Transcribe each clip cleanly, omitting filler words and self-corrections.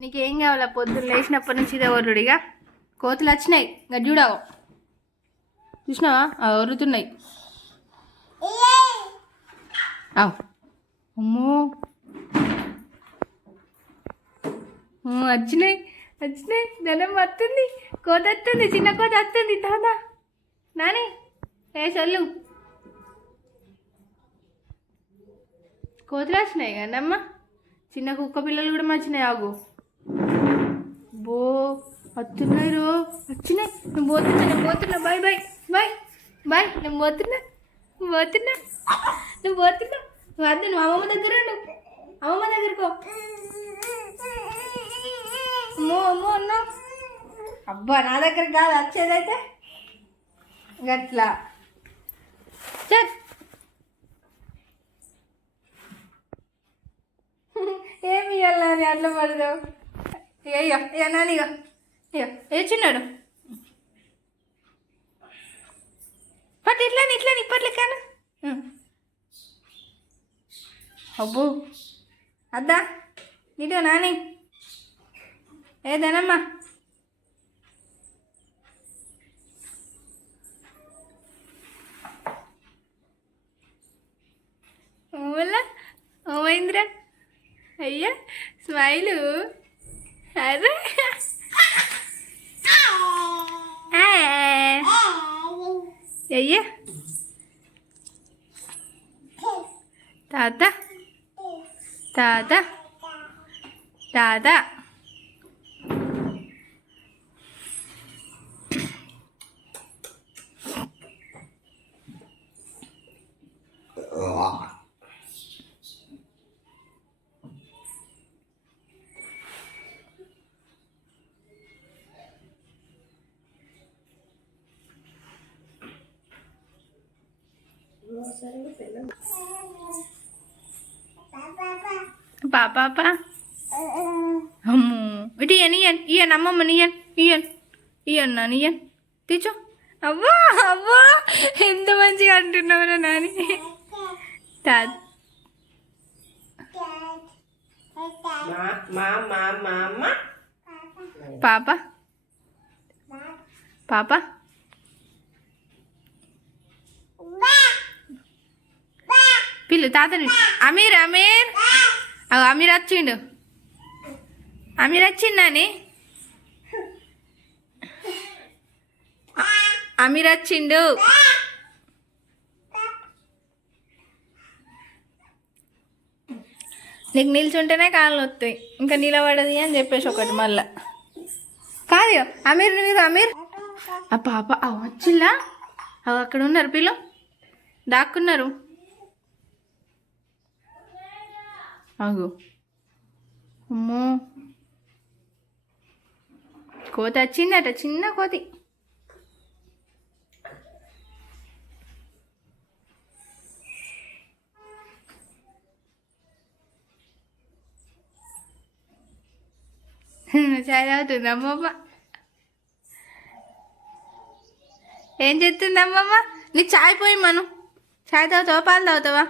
నీకేం కావాలా? పొద్దున్న లేచినప్పటి నుంచి ఇదే ఒర్రుడిగా. కోతులు వచ్చినాయి, గడ్జూడావు చూసినావా? ఒర్రుతున్నాయి. అమ్మో వచ్చినాయి వచ్చినాయి. ధనం వస్తుంది, కోత వస్తుంది, చిన్న కోత వస్తుంది. దాదా నాని చల్లు. కోతులు వచ్చినాయి కదమ్మా. చిన్న కుక్క పిల్లలు కూడా వచ్చినాయి. ఆగు బో వస్తున్నాయి రో, వచ్చినాయి. నేను పోతున్నా. Bye bye bye bye. నేను పోతున్నా. నువ్వు పోతున్నా. వద్దు, నువ్వు అమ్మమ్మ దగ్గర ఉండు. అమ్మమ్మ దగ్గరకో. అమ్మో అన్నా. అబ్బా నా దగ్గర కాదు వచ్చేదైతే గట్లా. చట్ ఏమి ఇవ్వాలి అట్లా పడదావు. ఇక నాని ఇక చిన్నాడు పట్టు. ఇట్లా ఇప్పట్లే కాను. అబ్బో అద్దా నీటు నాని. ఏదేనమ్మా ఓలా ఓమైంద్ర అయ్యా స్మైలు. అరే అయ్యా తాత తాత తాత. పాపా అమ్మో ఇటు ఇయన్ అమ్మమ్మ ఇయన్ తీచు. అవ్వా ఎంత మంచిగా అంటున్నావురా నాని. పాప పిల్లు తాతని. అమీర్ వచ్చిండు. అమీర్ వచ్చిందని. అమీర్ వచ్చిండు. నీకు నిల్చుంటేనే కాళ్ళు వస్తాయి, ఇంకా నిలబడది అని చెప్పేసి ఒకటి మళ్ళా కాదు. అమీర్ ఆ పాప వచ్చిల్లా. అక్కడ ఉన్నారు పిల్లలు, దాక్కున్నారు. అగు అమ్మో కోతి వచ్చిందట, చిన్న కోతి. చాయ్ తాగుతుంది అమ్మమ్మ. ఏం చేస్తుంది అమ్మమ్మ? నీకు చాయ్ పోయి మను. చాయ్ తాగుతావా పాలు తాగుతావా?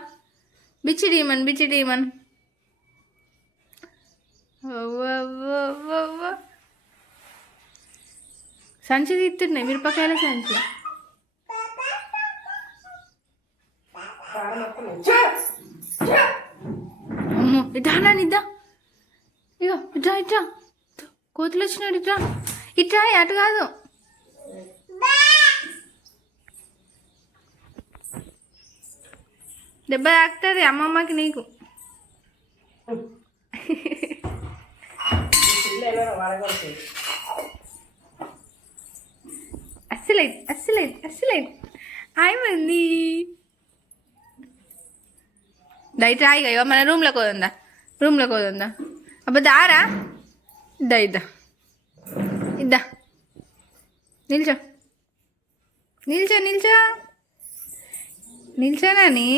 బిచ్చిడి ఇమ్మను. సంచి తీస్తున్నాయి, మిరపకాయల సంచి. అమ్మో ఇట్లా నిద్దా. ఇగో ఇట్లా కోతులు వచ్చినాడు. ఇట్లా అటు కాదు. దెబ్బ తాకుతుంది అమ్మమ్మకి నీకు. అస్సలేదు ఆయమంది. దయట ఇక మన రూమ్లోకి పోతుందా. అబ్బా దారా ఇద్దా. నిల్చోనాని.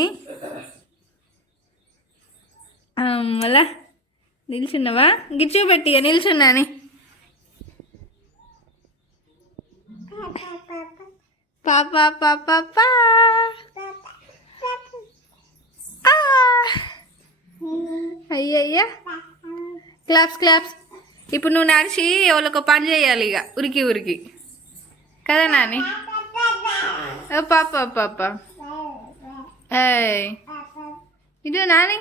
మళ్ళా నిల్చున్నావా? గిచ్చు పెట్టి నిల్చున్నాని. పాపా అయ్యయ్యా. క్లాప్స్ ఇప్పుడు నువ్వు నడిచి ఎవరికొక పని చేయాలి ఇక ఉరికి ఉరికి కదా నాని ఓ పాప పాప ఏయ్ ఇటు నాని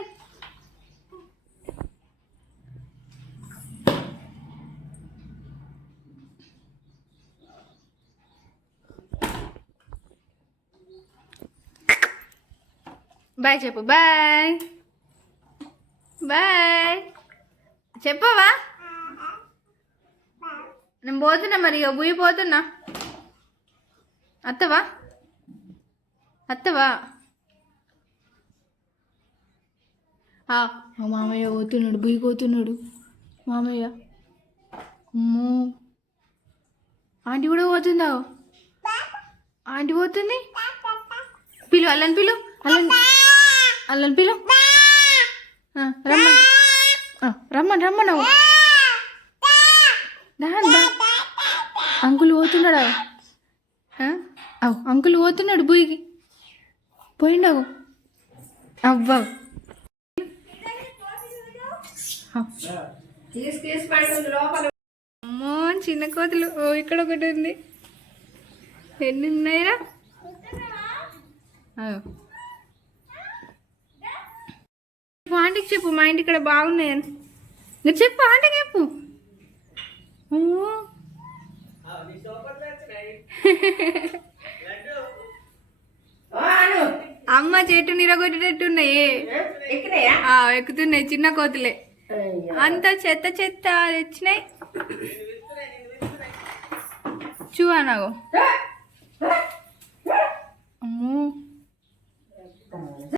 బాయ్ చెప్పు బాయ్ బాయ్ చెప్పవా నేను పోతున్నా మరి ఇక బుయ్యి పోతున్నా అత్తవా అత్తవా మా మామయ్య పోతున్నాడు బుయ్యి పోతున్నాడు మామయ్య అమ్మో ఆంటీ కూడా పోతుందా ఆంటీ పోతుంది పిలు అల్లని పిలు అల్లని పిలు రమ్మని రమ్మన్నావు అంకుల్ పోతున్నాడా అంకుల్ పోతున్నాడు బుయ్యికి పోయిండావు అవ్వ అమ్మో చిన్న కోతులు ఓ ఇక్కడ ఒకటి ఉంది ఎన్ని ఉన్నాయిరా ఆంటీకి చెప్పు మా ఇంటి ఇక్కడ బాగున్నాయని నువ్వు చెప్పు ఆంటీకి చెప్పు అమ్మ చెట్టు నిరగొట్టేటట్టున్నాయి ఎక్కుతున్నాయి చిన్న కోతులే అంత చెత్త చెత్త తెచ్చినాయి చూ అన్నావు అమ్మో